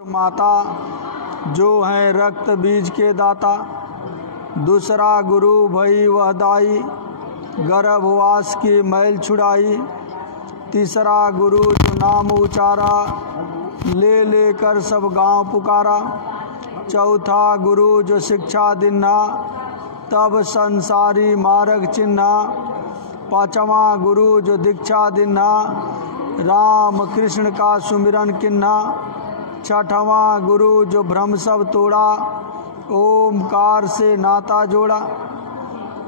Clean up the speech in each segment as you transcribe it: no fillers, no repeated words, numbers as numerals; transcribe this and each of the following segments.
माता जो हैं रक्त बीज के दाता। दूसरा गुरु भई वह दाई, गर्भवास की मैल छुड़ाई। तीसरा गुरु जो नाम उचारा, ले लेकर सब गांव पुकारा। चौथा गुरु जो शिक्षा दिन्हा, तब संसारी मार्ग चिन्हा। पांचवा गुरु जो दीक्षा दिन्हा, राम कृष्ण का सुमिरन किन्हा। छठवां गुरु जो भ्रम सब तोड़ा, ओमकार से नाता जोड़ा।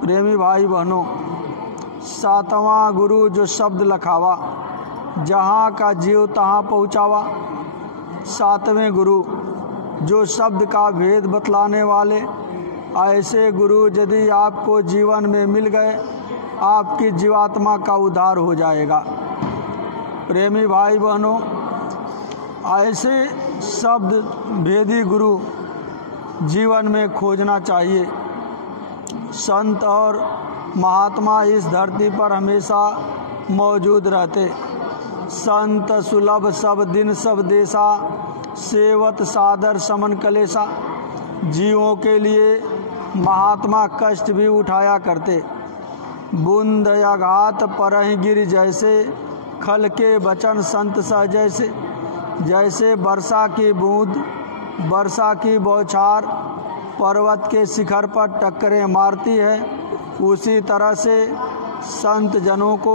प्रेमी भाई बहनों, सातवां गुरु जो शब्द लखावा, जहाँ का जीव तहाँ पहुँचावा। सातवें गुरु जो शब्द का भेद बतलाने वाले। ऐसे गुरु यदि आपको जीवन में मिल गए, आपकी जीवात्मा का उद्धार हो जाएगा। प्रेमी भाई बहनों, ऐसे शब्द भेदी गुरु जीवन में खोजना चाहिए। संत और महात्मा इस धरती पर हमेशा मौजूद रहते। संत सुलभ सब दिन सब देशा, सेवत सादर समन कलेसा। जीवों के लिए महात्मा कष्ट भी उठाया करते। बूंद आघात परहि गिर जैसे, खल के वचन संत सह जैसे। जैसे वर्षा की बूंद, वर्षा की बौछार पर्वत के शिखर पर टक्करें मारती है, उसी तरह से संत जनों को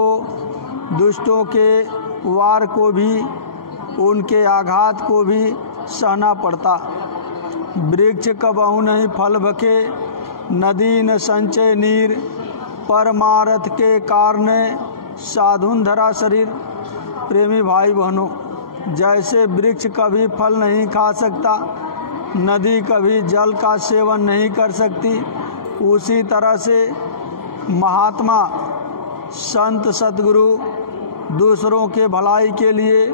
दुष्टों के वार को भी, उनके आघात को भी सहना पड़ता। वृक्ष कबहु नहीं फल बके, नदी न संचय नीर। परमार्थ के कारण साधुन धरा शरीर। प्रेमी भाई बहनों, जैसे वृक्ष कभी फल नहीं खा सकता, नदी कभी जल का सेवन नहीं कर सकती, उसी तरह से महात्मा संत सतगुरु दूसरों के भलाई के लिए,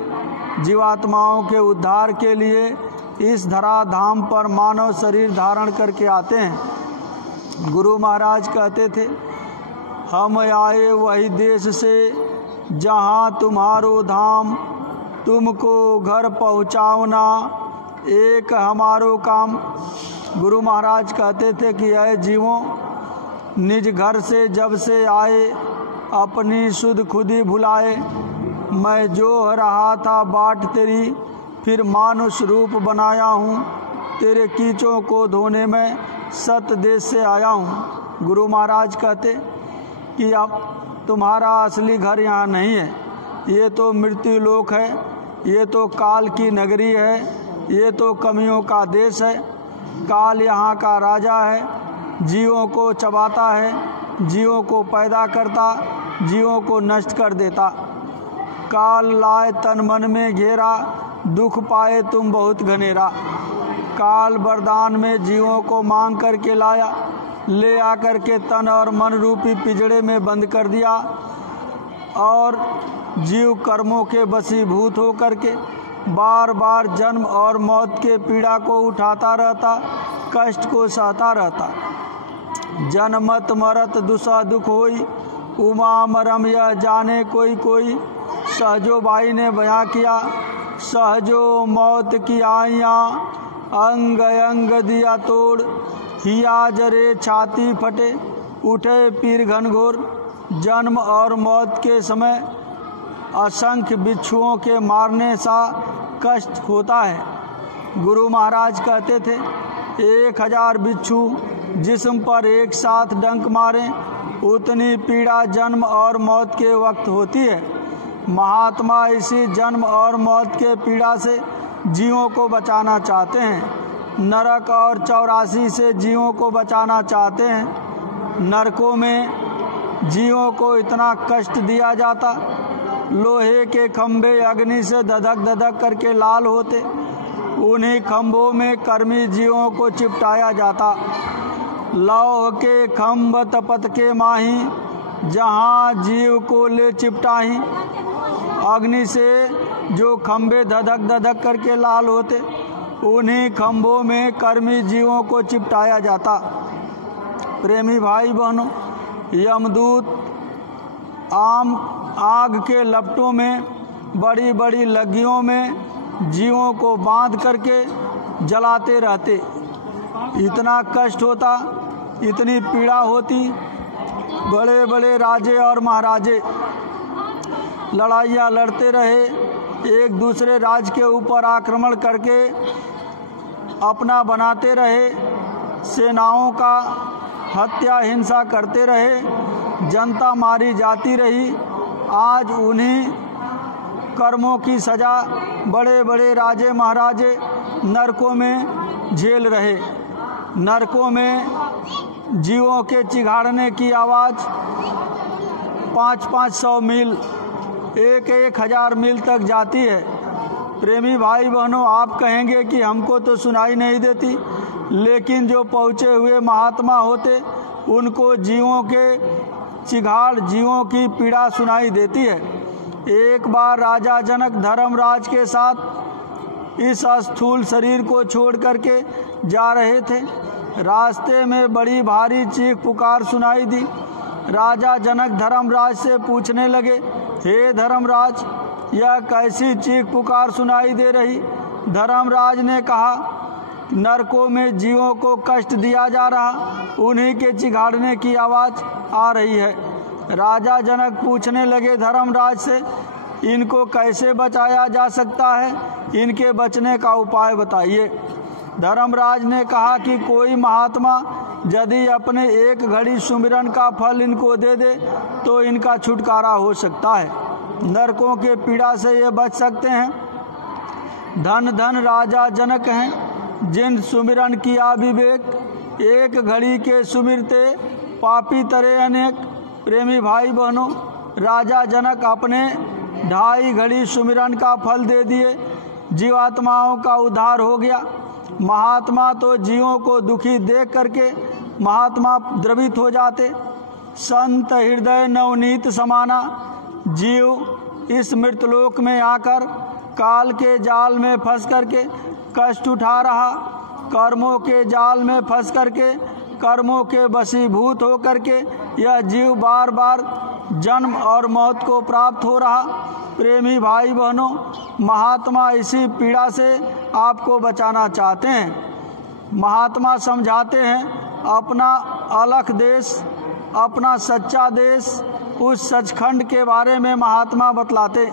जीवात्माओं के उद्धार के लिए इस धरा धाम पर मानव शरीर धारण करके आते हैं। गुरु महाराज कहते थे, हम आए वही देश से जहाँ तुम्हारो धाम, तुमको घर पहुँचाओना एक हमारो काम। गुरु महाराज कहते थे कि ऐ जीवों, निज घर से जब से आए, अपनी सुध खुद ही भुलाए। मैं जो रहा था बाट तेरी, फिर मानुष रूप बनाया हूँ। तेरे कीचों को धोने में सत देश से आया हूँ। गुरु महाराज कहते कि अब तुम्हारा असली घर यहाँ नहीं है, ये तो मृत्यु लोक है, ये तो काल की नगरी है, ये तो कमियों का देश है। काल यहाँ का राजा है, जीवों को चबाता है, जीवों को पैदा करता, जीवों को नष्ट कर देता। काल लाए तन मन में घेरा, दुख पाए तुम बहुत घनेरा। काल वरदान में जीवों को मांग करके लाया, ले आकर के तन और मन रूपी पिंजड़े में बंद कर दिया, और जीव कर्मों के वशीभूत होकर के बार बार जन्म और मौत के पीड़ा को उठाता रहता, कष्ट को सहता रहता। जन्मत मरत दुसा दुख होई, उमा मरम यह जाने कोई कोई। सहजो बाई ने बयां किया, सहजो मौत की आइयाँ, अंग अंग दिया तोड़। हिया जरे छाती फटे, उठे पीर घनघोर। जन्म और मौत के समय असंख्य बिच्छुओं के मारने सा कष्ट होता है। गुरु महाराज कहते थे, 1000 बिच्छू जिस्म पर एक साथ डंक मारें, उतनी पीड़ा जन्म और मौत के वक्त होती है। महात्मा इसी जन्म और मौत के पीड़ा से जीवों को बचाना चाहते हैं। नरक और 84 से जीवों को बचाना चाहते हैं। नरकों में जीवों को इतना कष्ट दिया जाता, लोहे के खंभे अग्नि से धधक धधक करके लाल होते, उन्हीं खंभों में कर्मी जीवों को चिपटाया जाता। लौह के खंभ तपत के माही, जहाँ जीव को ले चिपटाही। अग्नि से जो खंभे धधक धधक करके लाल होते, उन्हीं खंभों में कर्मी जीवों को चिपटाया जाता। प्रेमी भाई बहनों, यमदूत आग के लपटों में, बड़ी बड़ी लग्गियों में जीवों को बांध करके जलाते रहते। इतना कष्ट होता, इतनी पीड़ा होती। बड़े बड़े राजे और महाराजे लड़ाइयाँ लड़ते रहे, एक दूसरे राज्य के ऊपर आक्रमण करके अपना बनाते रहे, सेनाओं का हत्या हिंसा करते रहे, जनता मारी जाती रही। आज उन्हीं कर्मों की सज़ा बड़े बड़े राजे महाराजे नरकों में झेल रहे। नरकों में जीवों के चिघाड़ने की आवाज़ 500-500 मील, 1,000 मील तक जाती है। प्रेमी भाई बहनों, आप कहेंगे कि हमको तो सुनाई नहीं देती, लेकिन जो पहुँचे हुए महात्मा होते उनको जीवों के चिघाड़, जीवों की पीड़ा सुनाई देती है। एक बार राजा जनक धर्मराज के साथ इस स्थूल शरीर को छोड़ करके जा रहे थे। रास्ते में बड़ी भारी चीख पुकार सुनाई दी। राजा जनक धर्मराज से पूछने लगे, हे धर्मराज, यह कैसी चीख पुकार सुनाई दे रही? धर्मराज ने कहा, नरकों में जीवों को कष्ट दिया जा रहा, उन्हीं के चिघाड़ने की आवाज़ आ रही है। राजा जनक पूछने लगे धर्मराज से, इनको कैसे बचाया जा सकता है? इनके बचने का उपाय बताइए। धर्मराज ने कहा कि कोई महात्मा यदि अपने एक घड़ी सुमिरन का फल इनको दे दे तो इनका छुटकारा हो सकता है, नरकों के पीड़ा से ये बच सकते हैं। धन धन राजा जनक हैं, जिन सुमिरन किया विवेक, एक घड़ी के सुमिरते पापी तरे अनेक। प्रेमी भाई बहनों, राजा जनक अपने 2.5 घड़ी सुमिरन का फल दे दिए, जीवात्माओं का उद्धार हो गया। महात्मा तो जीवों को दुखी देख करके महात्मा द्रवित हो जाते। संत हृदय नवनीत समाना, जीव इस मृतलोक में आकर काल के जाल में फंस करके कष्ट उठा रहा, कर्मों के जाल में फंस करके, कर्मों के वशीभूत हो करके यह जीव बार बार जन्म और मौत को प्राप्त हो रहा। प्रेमी भाई बहनों, महात्मा इसी पीड़ा से आपको बचाना चाहते हैं। महात्मा समझाते हैं, अपना अलख देश, अपना सच्चा देश, उस सचखंड के बारे में महात्मा बतलाते।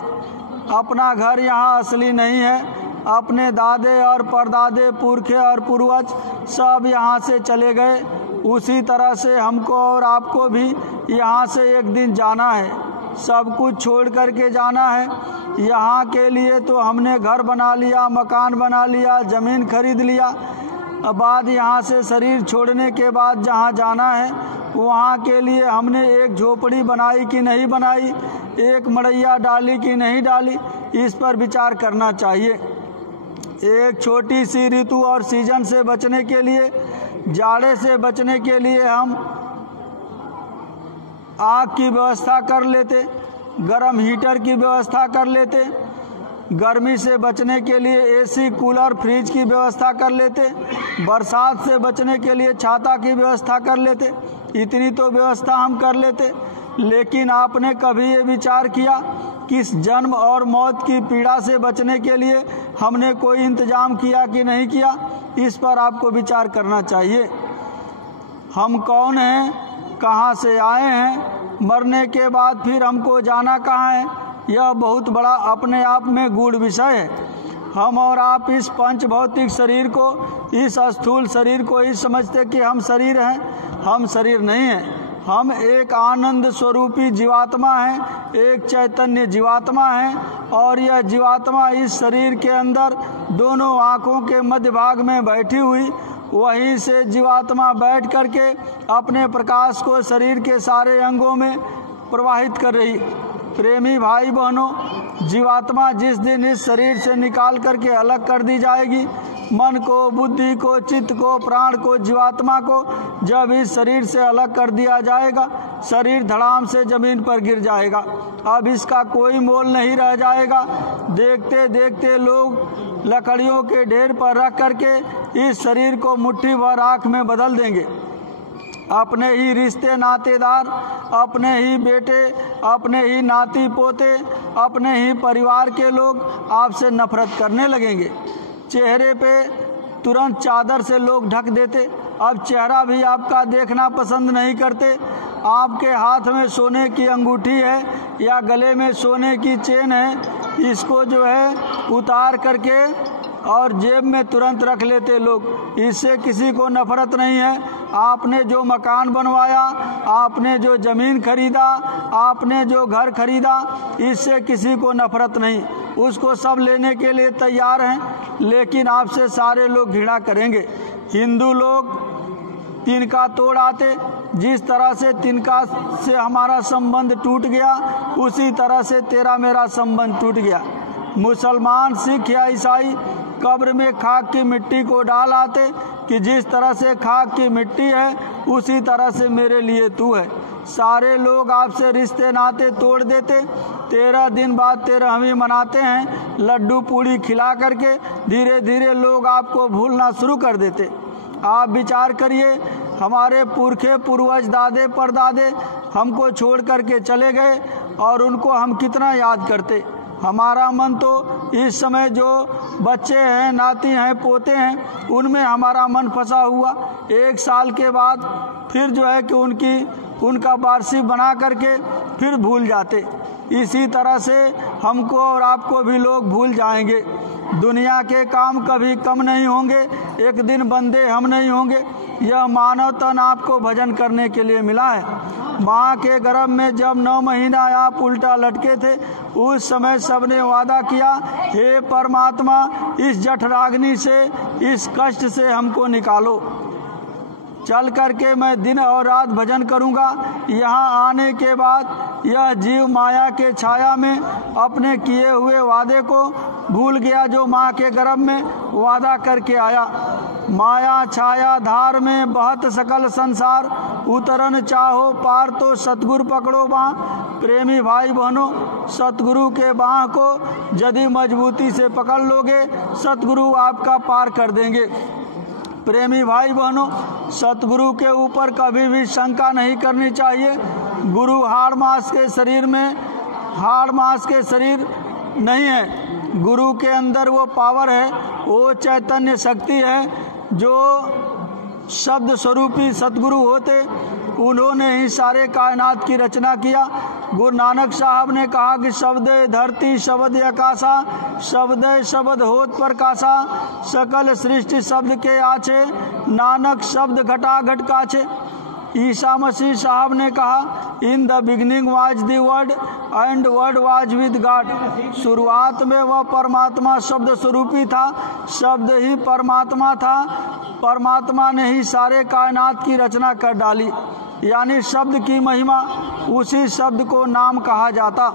अपना घर यहाँ असली नहीं है, अपने दादे और परदादे, पुरखे और पूर्वज सब यहाँ से चले गए। उसी तरह से हमको और आपको भी यहाँ से एक दिन जाना है, सब कुछ छोड़ करके जाना है। यहाँ के लिए तो हमने घर बना लिया, मकान बना लिया, ज़मीन खरीद लिया। अब बाद यहाँ से शरीर छोड़ने के बाद जहाँ जाना है वहाँ के लिए हमने एक झोपड़ी बनाई कि नहीं बनाई, एक मड़ैया डाली कि नहीं डाली, इस पर विचार करना चाहिए। एक छोटी सी ऋतु और सीजन से बचने के लिए, जाड़े से बचने के लिए हम आग की व्यवस्था कर लेते, गर्म हीटर की व्यवस्था कर लेते, गर्मी से बचने के लिए एसी, कूलर, फ्रिज की व्यवस्था कर लेते, बरसात से बचने के लिए छाता की व्यवस्था कर लेते। इतनी तो व्यवस्था हम कर लेते, लेकिन आपने कभी ये विचार किया कि इस जन्म और मौत की पीड़ा से बचने के लिए हमने कोई इंतजाम किया कि नहीं किया? इस पर आपको विचार करना चाहिए। हम कौन हैं, कहाँ से आए हैं, मरने के बाद फिर हमको जाना कहाँ है, यह बहुत बड़ा अपने आप में गूढ़ विषय है। हम और आप इस पंच भौतिक शरीर को, इस स्थूल शरीर को ही समझते कि हम शरीर हैं। हम शरीर नहीं हैं, हम एक आनंद स्वरूपी जीवात्मा हैं, एक चैतन्य जीवात्मा हैं। और यह जीवात्मा इस शरीर के अंदर दोनों आँखों के मध्य भाग में बैठी हुई, वहीं से जीवात्मा बैठ करके अपने प्रकाश को शरीर के सारे अंगों में प्रवाहित कर रही। प्रेमी भाई बहनों, जीवात्मा जिस दिन इस शरीर से निकाल करके अलग कर दी जाएगी, मन को, बुद्धि को, चित्त को, प्राण को, जीवात्मा को जब इस शरीर से अलग कर दिया जाएगा, शरीर धड़ाम से जमीन पर गिर जाएगा। अब इसका कोई मोल नहीं रह जाएगा। देखते देखते लोग लकड़ियों के ढेर पर रख करके इस शरीर को मुट्ठी भर आँख में बदल देंगे। अपने ही रिश्ते नातेदार, अपने ही बेटे, अपने ही नाती पोते, अपने ही परिवार के लोग आपसे नफरत करने लगेंगे। चेहरे पे तुरंत चादर से लोग ढक देते, अब चेहरा भी आपका देखना पसंद नहीं करते। आपके हाथ में सोने की अंगूठी है या गले में सोने की चेन है, इसको जो है उतार करके और जेब में तुरंत रख लेते लोग। इससे किसी को नफरत नहीं है। आपने जो मकान बनवाया, आपने जो ज़मीन खरीदा, आपने जो घर खरीदा, इससे किसी को नफरत नहीं, उसको सब लेने के लिए तैयार हैं, लेकिन आपसे सारे लोग घृणा करेंगे। हिंदू लोग तिनका तोड़ आते, जिस तरह से तिनका से हमारा संबंध टूट गया, उसी तरह से तेरा मेरा संबंध टूट गया। मुसलमान, सिख या ईसाई कब्र में खाक की मिट्टी को डाल आते कि जिस तरह से खाक की मिट्टी है, उसी तरह से मेरे लिए तू है। सारे लोग आपसे रिश्ते नाते तोड़ देते। 13 दिन बाद 13वीं मनाते हैं, लड्डू पूड़ी खिला करके धीरे धीरे लोग आपको भूलना शुरू कर देते। आप विचार करिए, हमारे पुरखे पूर्वज दादे परदादे हमको छोड़ करके चले गए और उनको हम कितना याद करते। हमारा मन तो इस समय जो बच्चे हैं, नाती हैं, पोते हैं, उनमें हमारा मन फंसा हुआ। 1 साल के बाद फिर जो है कि उनका वारसी बना करके फिर भूल जाते। इसी तरह से हमको और आपको भी लोग भूल जाएंगे। दुनिया के काम कभी कम नहीं होंगे, एक दिन बंदे हम नहीं होंगे। यह मानव तन आपको भजन करने के लिए मिला है। माँ के गर्भ में जब 9 महीना आप उल्टा लटके थे, उस समय सबने वादा किया, हे परमात्मा, इस जठराग्नि से, इस कष्ट से हमको निकालो। चल करके मैं दिन और रात भजन करूँगा। यहाँ आने के बाद यह जीव माया के छाया में अपने किए हुए वादे को भूल गया, जो माँ के गर्भ में वादा करके आया। माया छाया धार में बहत सकल संसार, उतरन चाहो पार तो सतगुरु पकड़ो बाँह। प्रेमी भाई बहनों, सतगुरु के बाँह को यदि मजबूती से पकड़ लोगे, सतगुरु आपका पार कर देंगे। प्रेमी भाई बहनों, सतगुरु के ऊपर कभी भी शंका नहीं करनी चाहिए। गुरु हाड़ मांस के शरीर में, हाड़ मांस के शरीर नहीं है। गुरु के अंदर वो पावर है, वो चैतन्य शक्ति है, जो शब्द स्वरूपी सतगुरु होते, उन्होंने ही सारे कायनात की रचना किया। गुरु नानक साहब ने कहा कि शब्द धरती शब्द आकाशा, शब्द शब्द होत प्रकाशा, सकल सृष्टि शब्द के आछे, नानक शब्द घटा घट काछे। ईसा मसीह साहब ने कहा, in the beginning was the word and word was with God. शुरुआत में वह परमात्मा शब्द स्वरूपी था, शब्द ही परमात्मा था, परमात्मा ने ही सारे कायनात की रचना कर डाली। यानी शब्द की महिमा, उसी शब्द को नाम कहा जाता।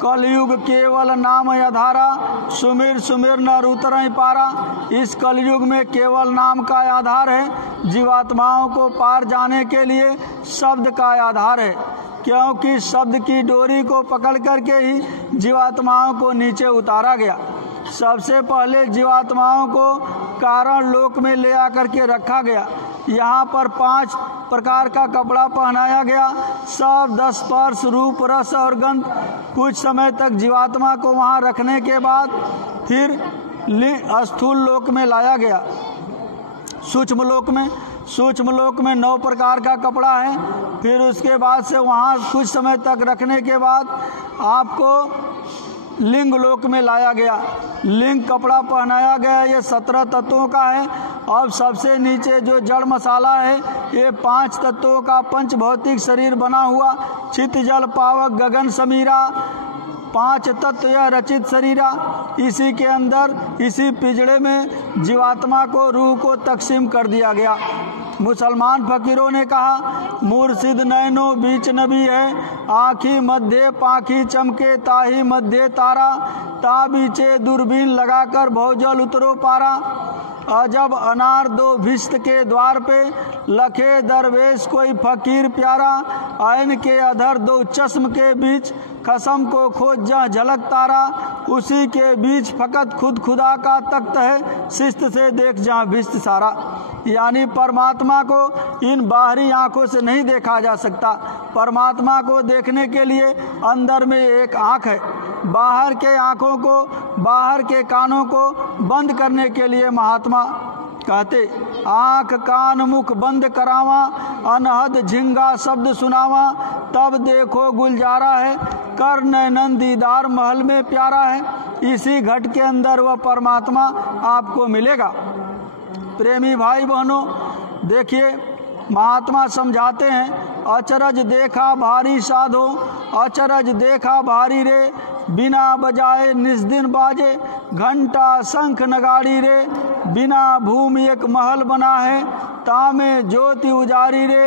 कलयुग केवल नाम आधारा, सुमिर सुमिर नर उतरहि पारा। इस कलयुग में केवल नाम का आधार है। जीवात्माओं को पार जाने के लिए शब्द का आधार है, क्योंकि शब्द की डोरी को पकड़ करके ही जीवात्माओं को नीचे उतारा गया। सबसे पहले जीवात्माओं को कारण लोक में ले आकर के रखा गया। यहाँ पर 5 प्रकार का कपड़ा पहनाया गया, सब 10 स्पर्श रूप रस और गंध। कुछ समय तक जीवात्मा को वहाँ रखने के बाद फिर स्थूल लोक में लाया गया। सूक्ष्म लोक में 9 प्रकार का कपड़ा है। फिर उसके बाद से वहाँ कुछ समय तक रखने के बाद आपको लिंग लोक में लाया गया। लिंग कपड़ा पहनाया गया, ये 17 तत्वों का है। अब सबसे नीचे जो जड़ मसाला है, ये 5 तत्वों का पंच भौतिक शरीर बना हुआ, चित जल पावक गगन समीरा, 5 तत्व यह रचित शरीरा। इसी के अंदर, इसी पिंजड़े में जीवात्मा को, रूह को तकसीम कर दिया गया। मुसलमान फकीरों ने कहा, मुर्शिद नैनो बीच नबी है, आँखी मध्य पाखी चमके, ताही मध्य तारा, ता बीचे दूरबीन लगाकर भौजल उतरो पारा। अजब अनार दो भिस्त के द्वार पे, लखे दरवेश कोई फकीर प्यारा, ऐन के अधर दो चश्म के बीच, खसम को खोज जहाँ झलक तारा, उसी के बीच फकत खुद खुदा का तख्त है, शिस्त से देख जहाँ भिस्त सारा। यानी परमात्मा को इन बाहरी आँखों से नहीं देखा जा सकता। परमात्मा को देखने के लिए अंदर में एक आँख है। बाहर के आँखों को, बाहर के कानों को बंद करने के लिए महात्मा कहते, आँख कान मुख बंद करावा, अनहद झिंगा शब्द सुनावा, तब देखो गुलजारा है, कर नैनन दीदार महल में प्यारा है। इसी घट के अंदर वह परमात्मा आपको मिलेगा। प्रेमी भाई बहनों, देखिए महात्मा समझाते हैं, अचरज देखा भारी साधो, अचरज देखा भारी रे, बिना बजाए निस्दिन बाजे, घंटा शंख नगाड़ी रे, बिना भूमि एक महल बना है, तामे ज्योति उजारी रे,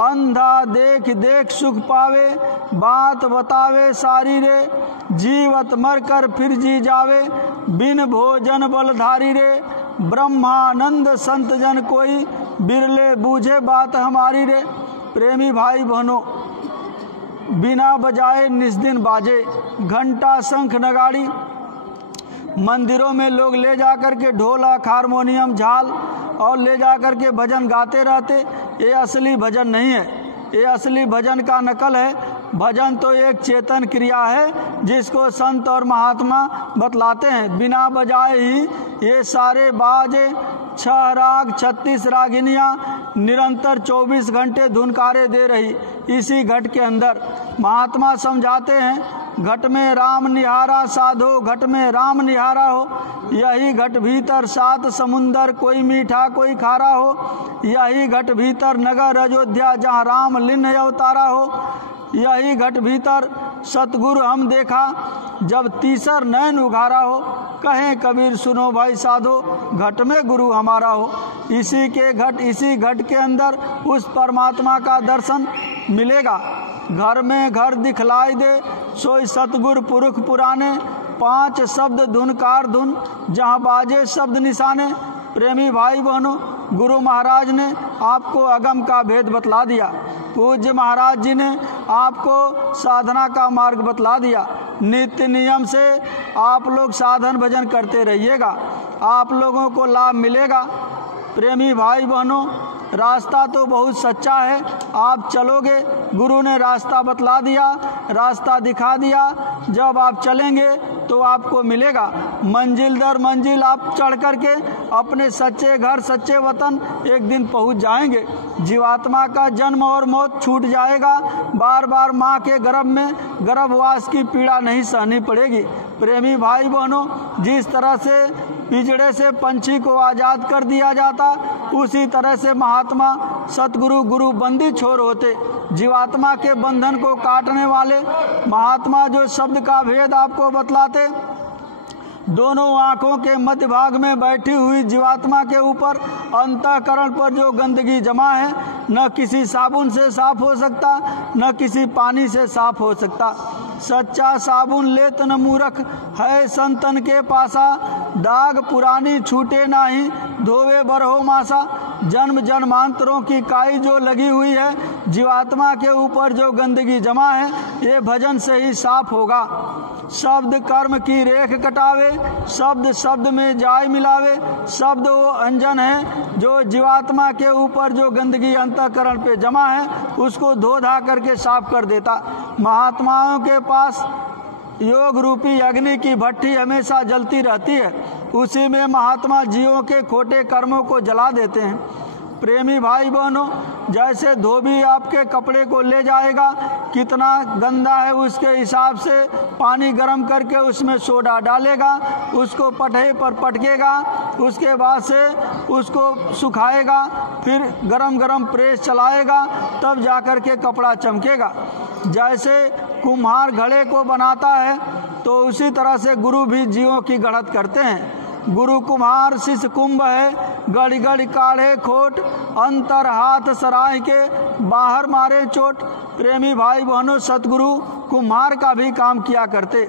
अंधा देख देख सुख पावे, बात बतावे सारी रे, जीवत मर कर फिर जी जावे, बिन भोजन बलधारी रे, ब्रह्मानंद संत जन कोई, बिरले बूझे बात हमारी रे। प्रेमी भाई बहनों, बिना बजाए निस्दिन बाजे, घंटा शंख नगाड़ी, मंदिरों में लोग ले जा कर के ढोलक हारमोनियम झाल और ले जा कर के भजन गाते रहते। ये असली भजन नहीं है, ये असली भजन का नकल है। भजन तो एक चेतन क्रिया है जिसको संत और महात्मा बतलाते हैं। बिना बजाए ही ये सारे बाजे, 6 राग 36 रागिनियाँ निरंतर 24 घंटे धुनकारे दे रही। इसी घट के अंदर महात्मा समझाते हैं, घट में राम निहारा साधो, घट में राम निहारा हो, यही घट भीतर 7 समुंदर, कोई मीठा कोई खारा हो, यही घट भीतर नगर अयोध्या जहाँ राम लिन्ह अवतारा हो, यही घट भीतर सतगुरु हम देखा जब तीसर नैन उघारा हो, कहें कबीर सुनो भाई साधो, घट में गुरु हमारा हो। इसी घट के अंदर उस परमात्मा का दर्शन मिलेगा। घर में घर दिखलाई दे, सोई सतगुरु पुरुष पुराने, 5 शब्द धुनकार धुन, जहाँ बाजे शब्द निशाने। प्रेमी भाई बहनों, गुरु महाराज ने आपको अगम का भेद बतला दिया, पूज्य महाराज जी ने आपको साधना का मार्ग बतला दिया। नित्य नियम से आप लोग साधन भजन करते रहिएगा, आप लोगों को लाभ मिलेगा। प्रेमी भाई बहनों, रास्ता तो बहुत सच्चा है, आप चलोगे, गुरु ने रास्ता बतला दिया, रास्ता दिखा दिया, जब आप चलेंगे तो आपको मिलेगा। मंजिल दर मंजिल आप चढ़ करके अपने सच्चे घर सच्चे वतन एक दिन पहुंच जाएंगे। जीवात्मा का जन्म और मौत छूट जाएगा, बार बार माँ के गर्भ में गर्भवास की पीड़ा नहीं सहनी पड़ेगी। प्रेमी भाई बहनों, जिस तरह से पिंजड़े से पंछी को आज़ाद कर दिया जाता, उसी तरह से महात्मा सतगुरु गुरु बंदी छोर होते। जीवात्मा के बंधन को काटने वाले महात्मा जो शब्द का भेद आपको बतलाते, दोनों आँखों के मध्य भाग में बैठी हुई जीवात्मा के ऊपर अंतःकरण पर जो गंदगी जमा है, न किसी साबुन से साफ हो सकता, न किसी पानी से साफ हो सकता। सच्चा साबुन लेत न मूरख है संतन के पासा, दाग पुरानी छूटे नाही धोवे बरहो मासा। जन्म जन्मांतरों की काई जो लगी हुई है, जीवात्मा के ऊपर जो गंदगी जमा है, ये भजन से ही साफ होगा। शब्द कर्म की रेख कटावे, शब्द शब्द में जाय मिलावे। शब्द वो अंजन है जो जीवात्मा के ऊपर जो गंदगी अंतःकरण पे जमा है, उसको धो धा करके साफ कर देता। महात्माओं के पास योग रूपी अग्नि की भट्टी हमेशा जलती रहती है, उसी में महात्मा जीवों के खोटे कर्मों को जला देते हैं। प्रेमी भाई बहनों, जैसे धोबी आपके कपड़े को ले जाएगा, कितना गंदा है उसके हिसाब से पानी गर्म करके उसमें सोडा डालेगा, उसको पटहे पर पटकेगा, उसके बाद से उसको सुखाएगा, फिर गरम गरम प्रेस चलाएगा, तब जाकर के कपड़ा चमकेगा। जैसे कुम्हार घड़े को बनाता है, तो उसी तरह से गुरु भी जीवों की गढ़त करते हैं। गुरु कुम्हार शिष्य कुंभ है, गड़ गड़ काढ़े खोट, अंतर हाथ सराय के बाहर मारे चोट। प्रेमी भाई बहनों, सतगुरु कुम्हार का भी काम किया करते।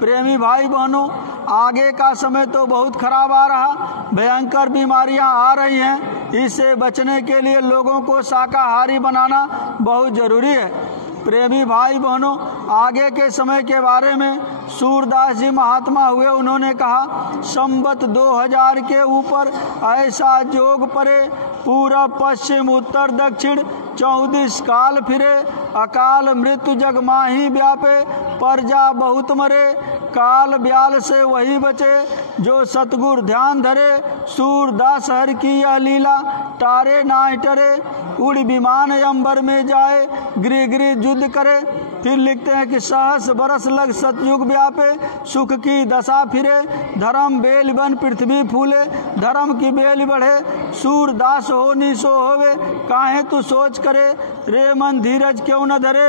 प्रेमी भाई बहनों, आगे का समय तो बहुत खराब आ रहा, भयंकर बीमारियां आ रही हैं। इससे बचने के लिए लोगों को शाकाहारी बनाना बहुत ज़रूरी है। प्रेमी भाई बहनों, आगे के समय के बारे में सूरदास जी महात्मा हुए, उन्होंने कहा, संवत 2000 के ऊपर ऐसा जोग परे, पूरब पश्चिम उत्तर दक्षिण 34 काल फिरे, अकाल मृत्यु जग माही व्यापे, प्रजा बहुत मरे, काल ब्याल से वही बचे, जो सतगुर ध्यान धरे, सूरदास हर की यह लीला, टारे ना टरे, उड़ विमान अंबर में जाए, गृह गृह युद्ध करे। फिर लिखते हैं कि सहस बरस लग सतयुग व्यापे, सुख की दशा फिरे, धर्म बेल बन पृथ्वी फूले, धर्म की बेल बढ़े, सूरदास हो निसो होवे, काहे तू सोच करे, रे मन धीरज क्यों न धरे।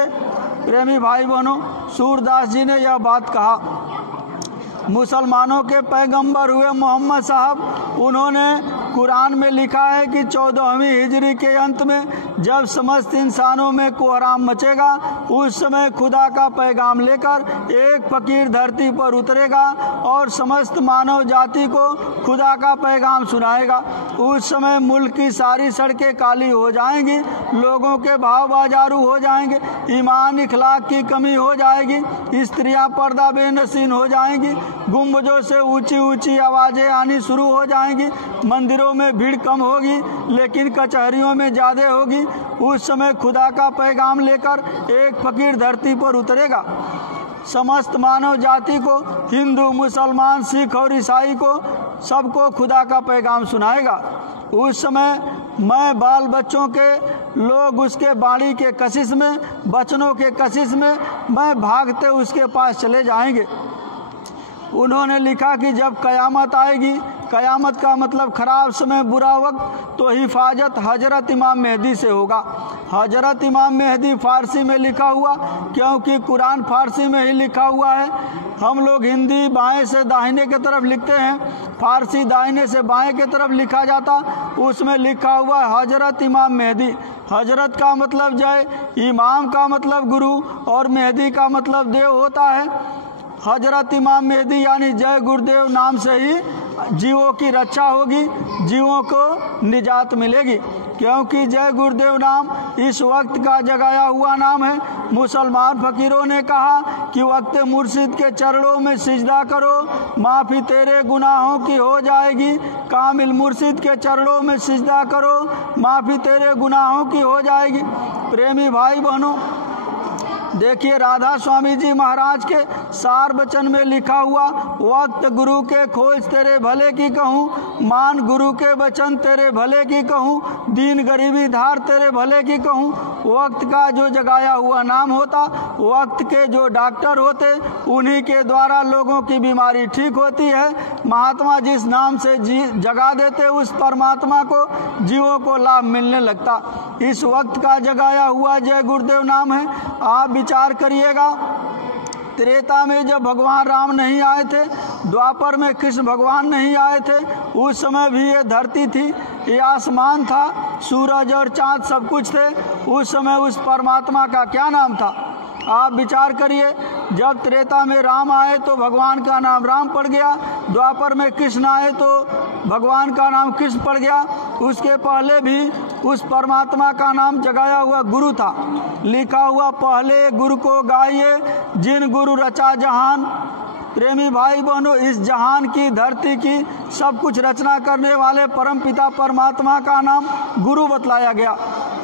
प्रेमी भाई बहनों, सूरदास जी ने यह बात कहा। मुसलमानों के पैगंबर हुए मोहम्मद साहब, उन्होंने कुरान में लिखा है कि 14वीं हिजरी के अंत में जब समस्त इंसानों में कोहराम मचेगा, उस समय खुदा का पैगाम लेकर एक फकीर धरती पर उतरेगा और समस्त मानव जाति को खुदा का पैगाम सुनाएगा। उस समय मुल्क की सारी सड़कें काली हो जाएंगी, लोगों के भाव बाजारू हो जाएंगे, ईमान इखलाक की कमी हो जाएगी, स्त्रियां पर्दा बेनसीन हो जाएंगी, गुंबजों से ऊंची ऊंची आवाज़ें आनी शुरू हो जाएंगी, मंदिरों में भीड़ कम होगी लेकिन कचहरियों में ज़्यादा होगी। उस समय खुदा का पैगाम लेकर एक फकीर धरती पर उतरेगा, समस्त मानव जाति को, हिंदू मुसलमान सिख और ईसाई को, सबको खुदा का पैगाम सुनाएगा। उस समय मैं बाल बच्चों के लोग उसके बाणी के कशिश में, बचनों के कशिश में मैं भागते उसके पास चले जाएंगे। उन्होंने लिखा कि जब कयामत आएगी, कयामत का मतलब खराब समय, बुरा वक्त, तो हिफाजत हजरत इमाम मेहदी से होगा। हजरत इमाम मेहदी फारसी में लिखा हुआ, क्योंकि कुरान फारसी में ही लिखा हुआ है। हम लोग हिंदी बाएं से दाहिने की तरफ लिखते हैं, फारसी दाहिने से बाएं की तरफ लिखा जाता, उसमें लिखा हुआ हजरत इमाम मेहदी। हजरत का मतलब जय, इमाम का मतलब गुरु और मेहदी का मतलब देव होता है। हजरत इमाम मेहदी यानी जय गुरुदेव नाम से ही जीवों की रक्षा होगी, जीवों को निजात मिलेगी, क्योंकि जय गुरुदेव नाम इस वक्त का जगाया हुआ नाम है। मुसलमान फकीरों ने कहा कि वक्त मुर्शिद के चरणों में सिजदा करो, माफ़ी तेरे गुनाहों की हो जाएगी। कामिल मुर्शिद के चरणों में सिजदा करो, माफ़ी तेरे गुनाहों की हो जाएगी। प्रेमी भाई बहनों, देखिए राधा स्वामी जी महाराज के सार वचन में लिखा हुआ, वक्त गुरु के खोज तेरे भले की कहूँ, मान गुरु के वचन तेरे भले की कहूँ, दीन गरीबी धार तेरे भले की कहूँ। वक्त का जो जगाया हुआ नाम होता, वक्त के जो डॉक्टर होते, उन्हीं के द्वारा लोगों की बीमारी ठीक होती है। महात्मा जिस नाम से जगा देते, उस परमात्मा को जीवों को लाभ मिलने लगता। इस वक्त का जगाया हुआ जय गुरुदेव नाम है। आप विचार करिएगा, त्रेता में जब भगवान राम नहीं आए थे, द्वापर में कृष्ण भगवान नहीं आए थे, उस समय भी ये धरती थी, ये आसमान था, सूरज और चाँद सब कुछ थे। उस समय उस परमात्मा का क्या नाम था? आप विचार करिए, जब त्रेता में राम आए तो भगवान का नाम राम पड़ गया, द्वापर में कृष्ण आए तो भगवान का नाम कृष्ण पड़ गया। उसके पहले भी उस परमात्मा का नाम जगाया हुआ गुरु था। लिखा हुआ, पहले गुरु को गाइए जिन गुरु रचा जहान। प्रेमी भाई बहनों, इस जहान की, धरती की सब कुछ रचना करने वाले परम पिता परमात्मा का नाम गुरु बतलाया गया।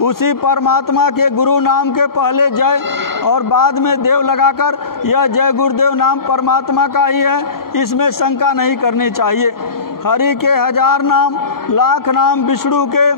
उसी परमात्मा के गुरु नाम के पहले जय और बाद में देव लगाकर यह जय गुरुदेव नाम परमात्मा का ही है, इसमें शंका नहीं करनी चाहिए। हरि के 1000 नाम, लाख नाम, विष्णु के,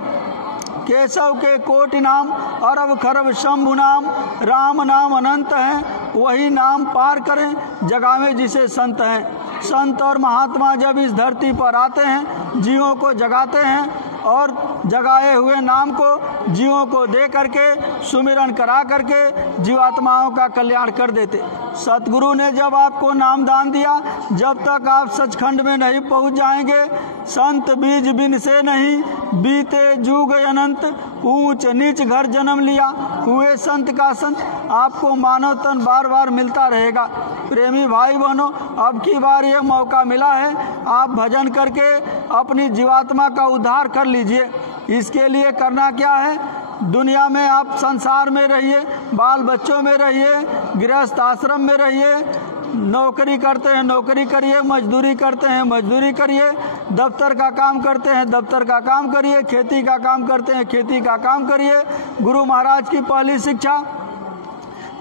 केशव के कोटि नाम, अरब खरब शंभु नाम, राम नाम अनंत हैं, वही नाम पार करें जगावे जिसे संत हैं। संत और महात्मा जब इस धरती पर आते हैं, जीवों को जगाते हैं और जगाए हुए नाम को जीवों को दे करके, सुमिरन करा करके जीवात्माओं का कल्याण कर देते। सतगुरु ने जब आपको नाम दान दिया, जब तक आप सचखंड में नहीं पहुंच जाएंगे, संत बीज बिन से नहीं, बीते जुग अनंत, ऊंच नीच घर जन्म लिया, हुए संत का संत, आपको मानव तन बार बार मिलता रहेगा। प्रेमी भाई बहनों, अब की बार ये मौका मिला है, आप भजन करके अपनी जीवात्मा का उद्धार कर लीजिए। इसके लिए करना क्या है, दुनिया में आप संसार में रहिए, बाल बच्चों में रहिए, गृहस्थ आश्रम में रहिए, नौकरी करते हैं नौकरी करिए, मजदूरी करते हैं मजदूरी करिए, दफ्तर का काम करते हैं दफ्तर का काम करिए, खेती का काम करते हैं खेती का काम करिए। गुरु महाराज की पहली शिक्षा,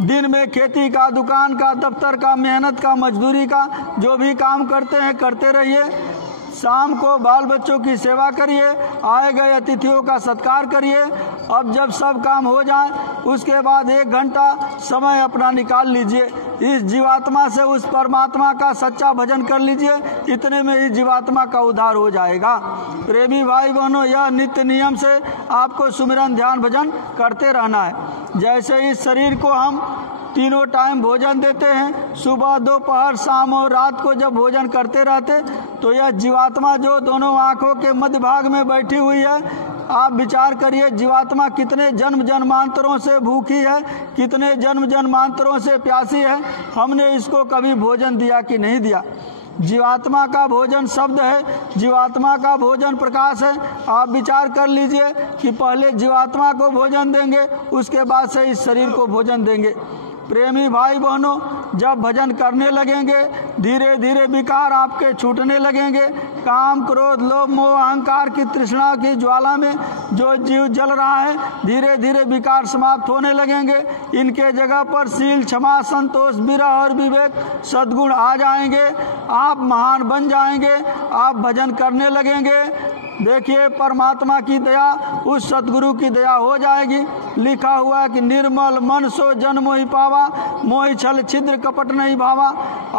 दिन में खेती का, दुकान का, दफ्तर का, मेहनत का, मजदूरी का, जो भी काम करते हैं करते रहिए। शाम को बाल बच्चों की सेवा करिए, आए गए अतिथियों का सत्कार करिए। अब जब सब काम हो जाए उसके बाद 1 घंटा समय अपना निकाल लीजिए, इस जीवात्मा से उस परमात्मा का सच्चा भजन कर लीजिए। इतने में ही जीवात्मा का उद्धार हो जाएगा। प्रेमी भाई बहनों, यह नित्य नियम से आपको सुमिरन ध्यान भजन करते रहना है। जैसे इस शरीर को हम तीनों टाइम भोजन देते हैं, सुबह दोपहर शाम और रात को जब भोजन करते रहते, तो यह जीवात्मा जो दोनों आँखों के मध्य भाग में बैठी हुई है, आप विचार करिए जीवात्मा कितने जन्म जन्मांतरों से भूखी है, कितने जन्म जन्मांतरों से प्यासी है। हमने इसको कभी भोजन दिया कि नहीं दिया। जीवात्मा का भोजन शब्द है, जीवात्मा का भोजन प्रकाश है। आप विचार कर लीजिए कि पहले जीवात्मा को भोजन देंगे, उसके बाद से इस शरीर को भोजन देंगे। प्रेमी भाई बहनों, जब भजन करने लगेंगे, धीरे धीरे विकार आपके छूटने लगेंगे। काम क्रोध लोभ मोह अहंकार की तृष्णा की ज्वाला में जो जीव जल रहा है, धीरे धीरे विकार समाप्त होने लगेंगे। इनके जगह पर शील, क्षमा, संतोष, विरह और विवेक सद्गुण आ जाएंगे। आप महान बन जाएंगे, आप भजन करने लगेंगे। देखिए, परमात्मा की दया, उस सतगुरु की दया हो जाएगी। लिखा हुआ है कि निर्मल मन सो जन मोहि पावा, मोहि छल छिद्र कपट नहीं भावा।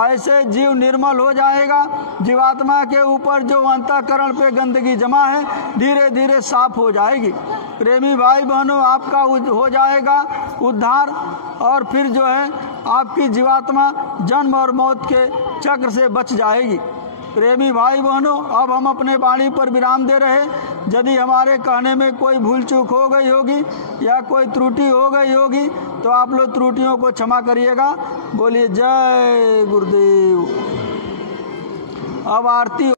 ऐसे जीव निर्मल हो जाएगा। जीवात्मा के ऊपर जो अंतःकरण पे गंदगी जमा है, धीरे धीरे साफ हो जाएगी। प्रेमी भाई बहनों, आपका हो जाएगा उद्धार, और फिर जो है आपकी जीवात्मा जन्म और मौत के चक्र से बच जाएगी। प्रेमी भाई बहनों, अब हम अपने वाणी पर विराम दे रहे। यदि हमारे कहने में कोई भूल चूक हो गई होगी या कोई त्रुटि हो गई होगी, तो आप लोग त्रुटियों को क्षमा करिएगा। बोलिए जय गुरुदेव। अब आरती